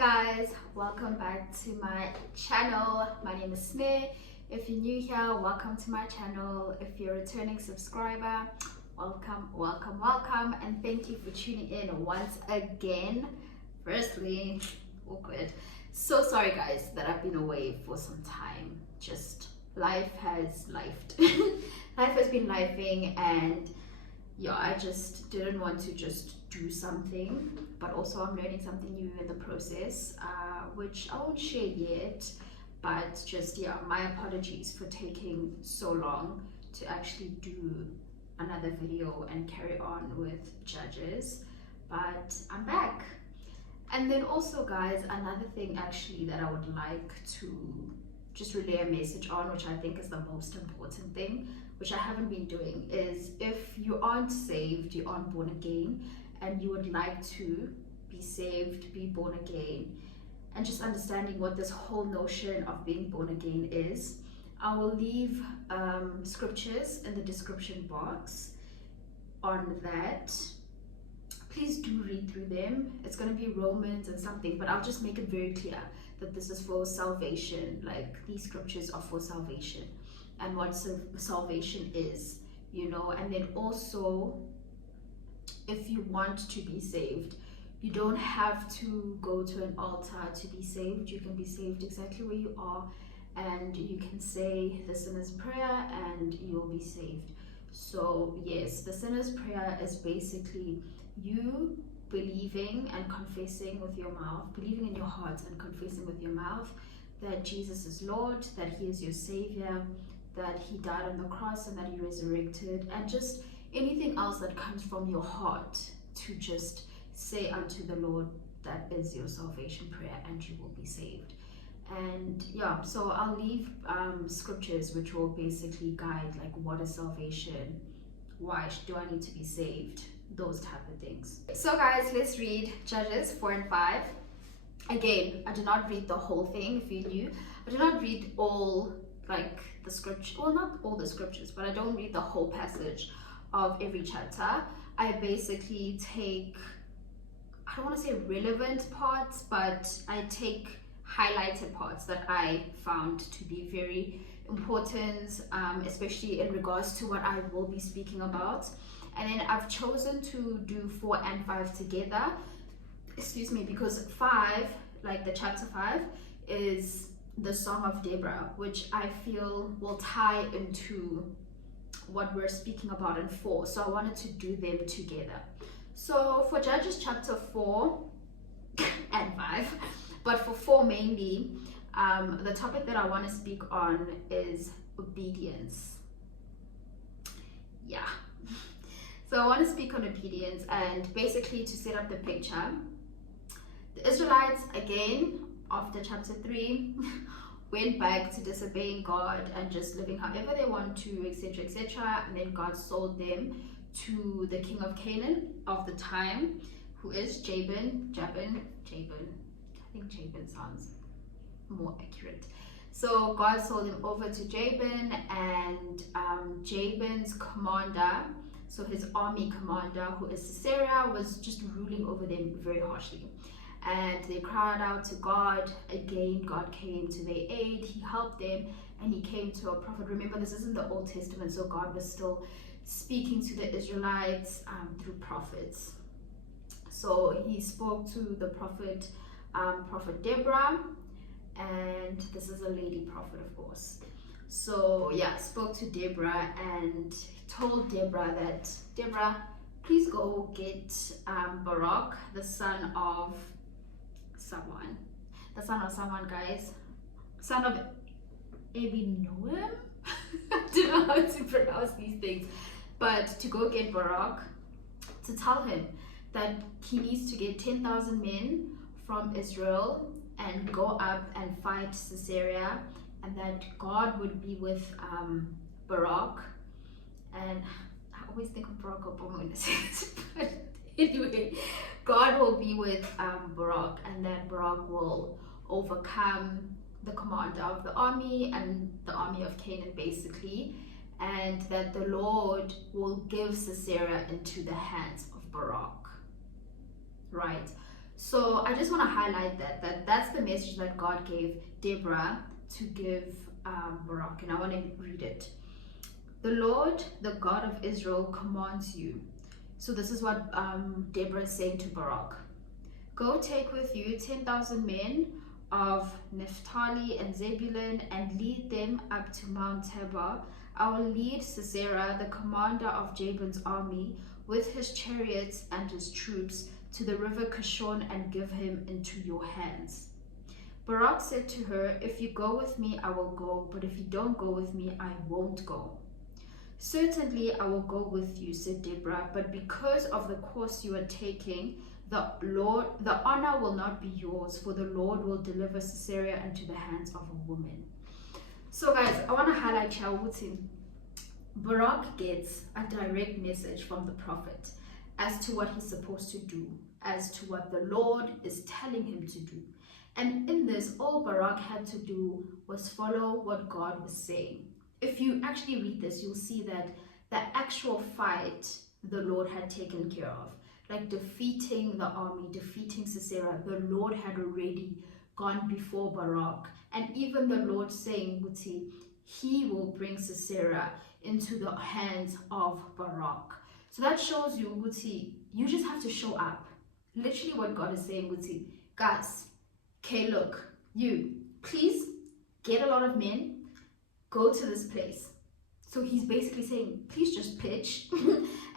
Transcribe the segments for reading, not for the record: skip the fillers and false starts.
guys, welcome back to my channel. My name is Sneh. If you're new here, welcome to my channel. If you're a returning subscriber, welcome, and thank you for tuning in once again. Firstly, awkward, so sorry guys that I've been away for some time. Just life has life has been lifing, and yeah, I just didn't want to just do something, but also I'm learning something new in the process, which I won't share yet. But just, yeah, my apologies for taking so long to actually do another video and carry on with Judges, but I'm back. And then also guys, another thing actually that I would like to just relay a message on, which I think is the most important thing, which I haven't been doing, is if you aren't saved, you aren't born again, and you would like to be saved, be born again, and just understanding what this whole notion of being born again is, I will leave scriptures in the description box on that. Please do read through them. It's going to be Romans and something, but I'll just make it very clear that this is for salvation. Like, these scriptures are for salvation and what salvation is, you know. And then also, if you want to be saved, you don't have to go to an altar to be saved. You can be saved exactly where you are, and you can say the sinner's prayer and you'll be saved. So yes, the sinner's prayer is basically you believing and confessing with your mouth, believing in your heart and confessing with your mouth that Jesus is Lord, that he is your Savior, that he died on the cross and that he resurrected, and just anything else that comes from your heart to just say unto the Lord, that is your salvation prayer, and you will be saved. And yeah, so I'll leave scriptures which will basically guide like what is salvation, why do I need to be saved, those type of things. So guys, let's read Judges 4 and 5. Again, I did not read the whole thing. If you're new, I did not read all like the scripture, well, not all the scriptures, but I don't read the whole passage of every chapter. I basically take, I don't want to say relevant parts, but I take highlighted parts that I found to be very important, especially in regards to what I will be speaking about. And then I've chosen to do 4 and 5 together, excuse me, because 5, like the chapter 5, is the Song of Deborah, which I feel will tie into what we're speaking about in 4. So I wanted to do them together. So for Judges chapter 4 and 5, but for 4 mainly, the topic that I want to speak on is obedience. Yeah. So I want to speak on obedience, and basically to set up the picture, the Israelites, again, after chapter 3, went back to disobeying God and just living however they want to, etc., etc. And then God sold them to the king of Canaan of the time, who is Jabin. I think Jabin sounds more accurate. So God sold him over to Jabin, and Jabin's commander, so his army commander, who is Sisera, was just ruling over them very harshly. And they cried out to God. Again, God came to their aid. He helped them, and he came to a prophet. Remember, this isn't the Old Testament, so God was still speaking to the Israelites through prophets. So he spoke to the prophet, prophet Deborah, and this is a lady prophet, of course. So yeah, spoke to Deborah and told Deborah that, Deborah, please go get Barak, the son of someone, guys, son of Abinoam. I don't know how to pronounce these things, but to go get Barak, to tell him that he needs to get 10,000 men from Israel and go up and fight Sisera, and that God would be with Barak. And I always think of Barack Obama when I say this, but anyway, God will be with Barak, and that Barak will overcome the commander of the army and the army of Canaan, basically, and that the Lord will give Sisera into the hands of Barak, right? So I just want to highlight that's the message that God gave Deborah to give Barak, and I want to read it. The Lord, the God of Israel, commands you. So this is what Deborah is saying to Barak. Go take with you 10,000 men of Naphtali and Zebulun and lead them up to Mount Tabor. I will lead Sisera, the commander of Jabin's army, with his chariots and his troops to the river Kishon and give him into your hands. Barak said to her, if you go with me, I will go, but if you don't go with me, I won't go. Certainly I will go with you, said Deborah, but because of the course you are taking, the honor will not be yours, for the Lord will deliver Sisera into the hands of a woman. So guys, I want to highlight here, Barak gets a direct message from the prophet as to what he's supposed to do, as to what the Lord is telling him to do. And in this, all Barak had to do was follow what God was saying. If you actually read this, you'll see that the actual fight the Lord had taken care of, like defeating the army, defeating Sisera, the Lord had already gone before Barak. And even the Lord saying, he will bring Sisera into the hands of Barak. So that shows you, you just have to show up. Literally what God is saying, guys, okay, look, you, please get a lot of men, go to this place. So he's basically saying, please just pitch.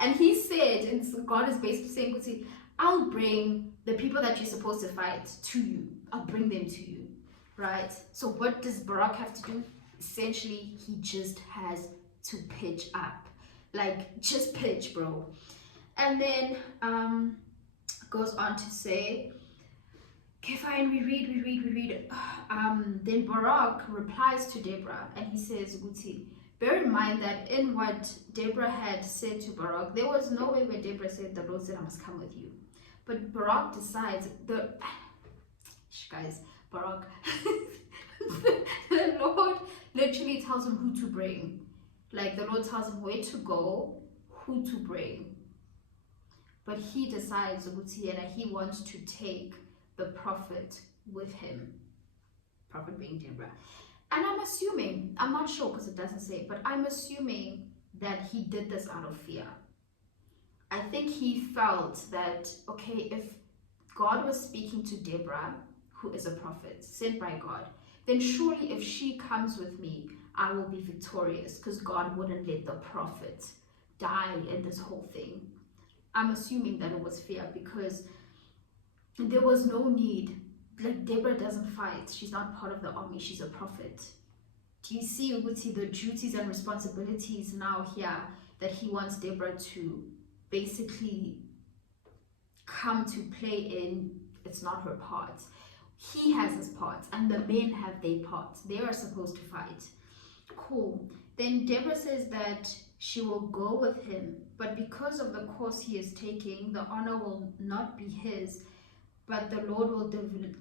And he said, and so God is basically saying, I'll bring the people that you're supposed to fight to you. I'll bring them to you, right? So what does Barak have to do? Essentially, he just has to pitch up. Like, just pitch, bro. And then goes on to say, okay, fine, we read. Then Barak replies to Deborah, and he says, bear in mind that in what Deborah had said to Barak, there was no way where Deborah said, the Lord said, I must come with you. But Barak decides, Barak, the Lord literally tells him who to bring. Like, the Lord tells him where to go, who to bring. But he decides, and he wants to take the prophet with him. Prophet being Deborah. And I'm assuming, I'm not sure because it doesn't say, but I'm assuming that he did this out of fear. I think he felt that, okay, if God was speaking to Deborah, who is a prophet, sent by God, then surely if she comes with me, I will be victorious, because God wouldn't let the prophet die in this whole thing. I'm assuming that it was fear, because there was no need. Like, Deborah doesn't fight. She's not part of the army. She's a prophet. Do you see, the duties and responsibilities now here that he wants Deborah to basically come to play in? It's not her part. He has his part, and the men have their part. They are supposed to fight. Cool. Then Deborah says that she will go with him, but because of the course he is taking, the honor will not be his, but the Lord will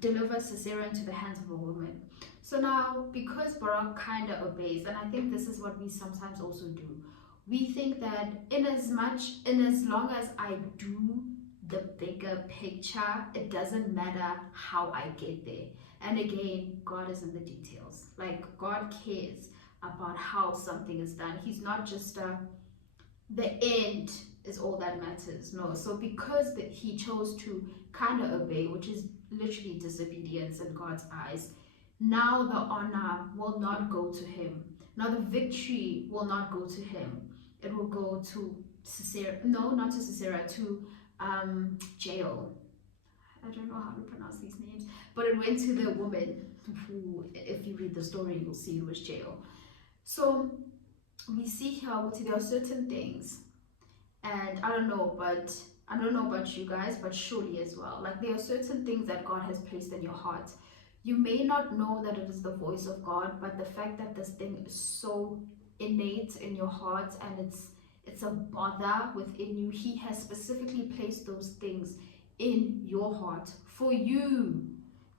deliver Sisera into the hands of a woman. So now, because Barak kind of obeys, and I think this is what we sometimes also do, we think that in as long as I do the bigger picture, it doesn't matter how I get there. And again, God is in the details. Like, God cares about how something is done. He's not just the end is all that matters. No. So because he chose to kind of obey, which is literally disobedience in God's eyes, now the honor will not go to him. Now the victory will not go to him. It will go to Sisera. No, not to Sisera, to Jael. I don't know how to pronounce these names, but it went to the woman who, if you read the story, you'll see it was Jael. So we see here, there are certain things, and I don't know about you guys, but surely as well, like, there are certain things that God has placed in your heart. You may not know that it is the voice of God, but the fact that this thing is so innate in your heart and it's a bother within you, he has specifically placed those things in your heart for you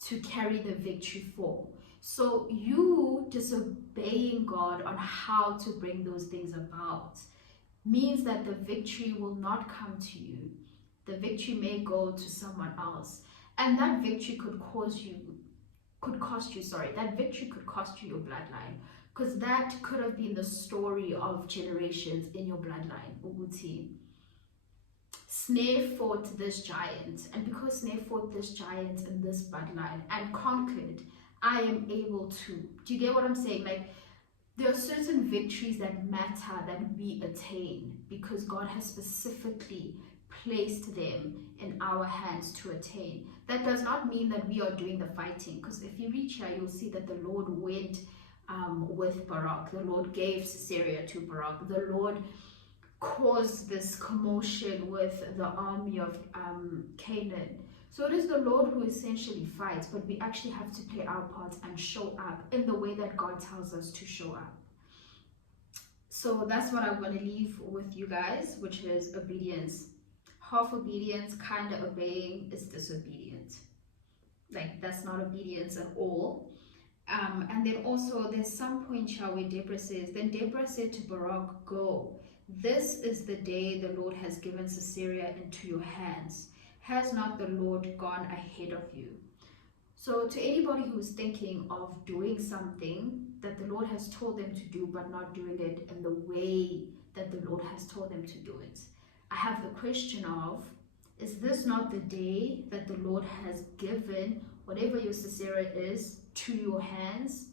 to carry the victory for. So you disobeying God on how to bring those things about means that the victory will not come to you. The victory may go to someone else. And that victory could cost you, sorry, that victory could cost you your bloodline, because that could have been the story of generations in your bloodline. Uguti, Snare fought this giant, and because Snare fought this giant in this bloodline and conquered, I am able to. Do you get what I'm saying? Like, there are certain victories that matter that we attain because God has specifically placed them in our hands to attain. That does not mean that we are doing the fighting, because if you reach here, you'll see that the Lord went with Barak. The Lord gave Sisera to Barak. The Lord caused this commotion with the army of Canaan. So it is the Lord who essentially fights, but we actually have to play our part and show up in the way that God tells us to show up. So that's what I'm going to leave with you guys, which is obedience. Half obedience, kind of obeying, is disobedient. Like, that's not obedience at all. And then also there's some point here where Deborah says, then Deborah said to Barak, go. This is the day the Lord has given Sisera into your hands. Has not the Lord gone ahead of you? So to anybody who's thinking of doing something that the Lord has told them to do, but not doing it in the way that the Lord has told them to do it, I have the question of, is this not the day that the Lord has given whatever your Sisera is to your hands?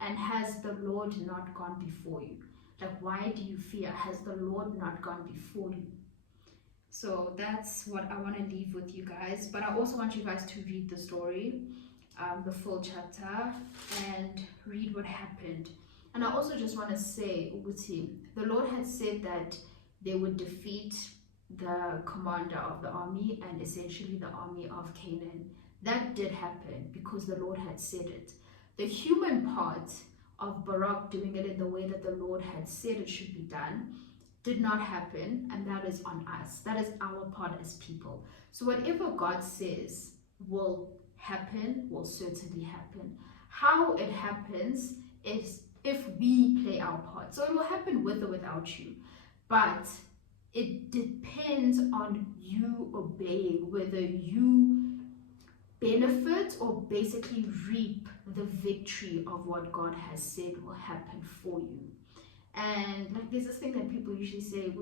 And has the Lord not gone before you? Like, why do you fear? Has the Lord not gone before you? So that's what I want to leave with you guys. But I also want you guys to read the story, the full chapter, and read what happened. And I also just want to say, Uguti, the Lord had said that they would defeat the commander of the army and essentially the army of Canaan. That did happen because the Lord had said it. The human part of Barak doing it in the way that the Lord had said it should be done did not happen, and that is on us. That is our part as people. So whatever God says will happen, will certainly happen. How it happens is if we play our part. So it will happen with or without you, but it depends on you obeying, whether you benefit or basically reap the victory of what God has said will happen for you. And like, there's this thing that people usually say,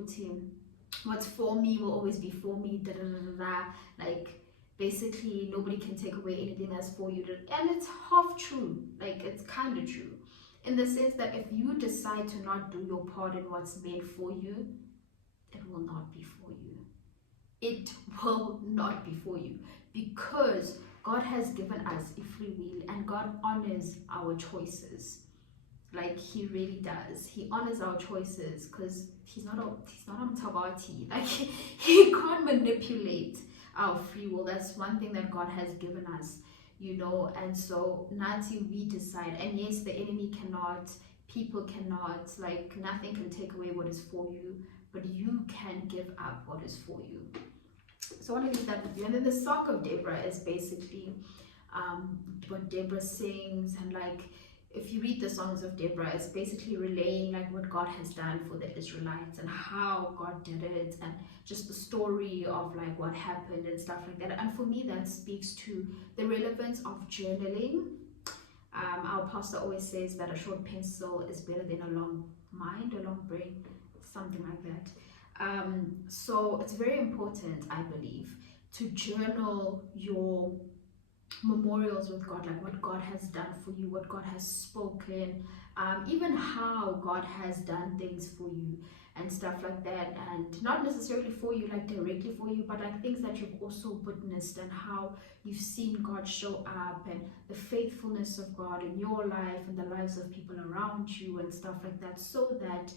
what's for me will always be for me, da da da da da. Like, basically nobody can take away anything that's for you, and it's half true. Like, it's kind of true in the sense that if you decide to not do your part in what's meant for you, it will not be for you. It will not be for you, because God has given us a free will and God honors our choices. Like, he really does. He honors our choices because he's not on Tabati. Like, he can't manipulate our free will. That's one thing that God has given us, you know. And so Nati, we decide. And yes, the enemy cannot, people cannot, like, nothing can take away what is for you, but you can give up what is for you. So I want to leave that with you. And then the Song of Deborah is basically what Deborah sings, and like, if you read the Songs of Deborah, it's basically relaying like what God has done for the Israelites and how God did it, and just the story of like what happened and stuff like that. And for me, that speaks to the relevance of journaling. Our pastor always says that a short pencil is better than a long mind, a long brain, something like that. So it's very important, I believe, to journal your memorials with God, like what God has done for you, what God has spoken, even how God has done things for you and stuff like that. And not necessarily for you, like directly for you, but like things that you've also witnessed and how you've seen God show up, and the faithfulness of God in your life and the lives of people around you and stuff like that, so that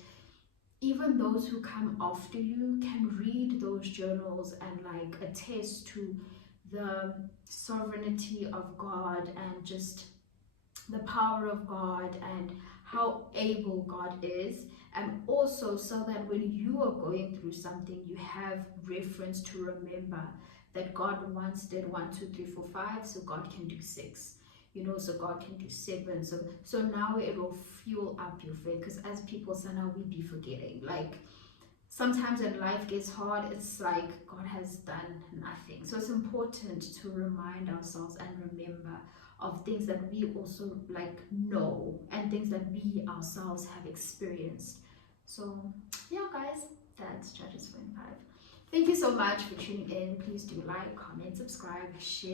even those who come after you can read those journals and like attest to the sovereignty of God and just the power of God and how able God is. And also so that when you are going through something, you have reference to remember that God once did 1, 2, 3, 4, 5, so God can do 6. You know, so God can do 7. So now it will fuel up your faith, because as people say now, we be forgetting. Like, sometimes when life gets hard, it's like God has done nothing. So it's important to remind ourselves and remember of things that we also like know and things that we ourselves have experienced. So yeah, guys, that's Judges 25. Thank you so much for tuning in. Please do like, comment, subscribe, share.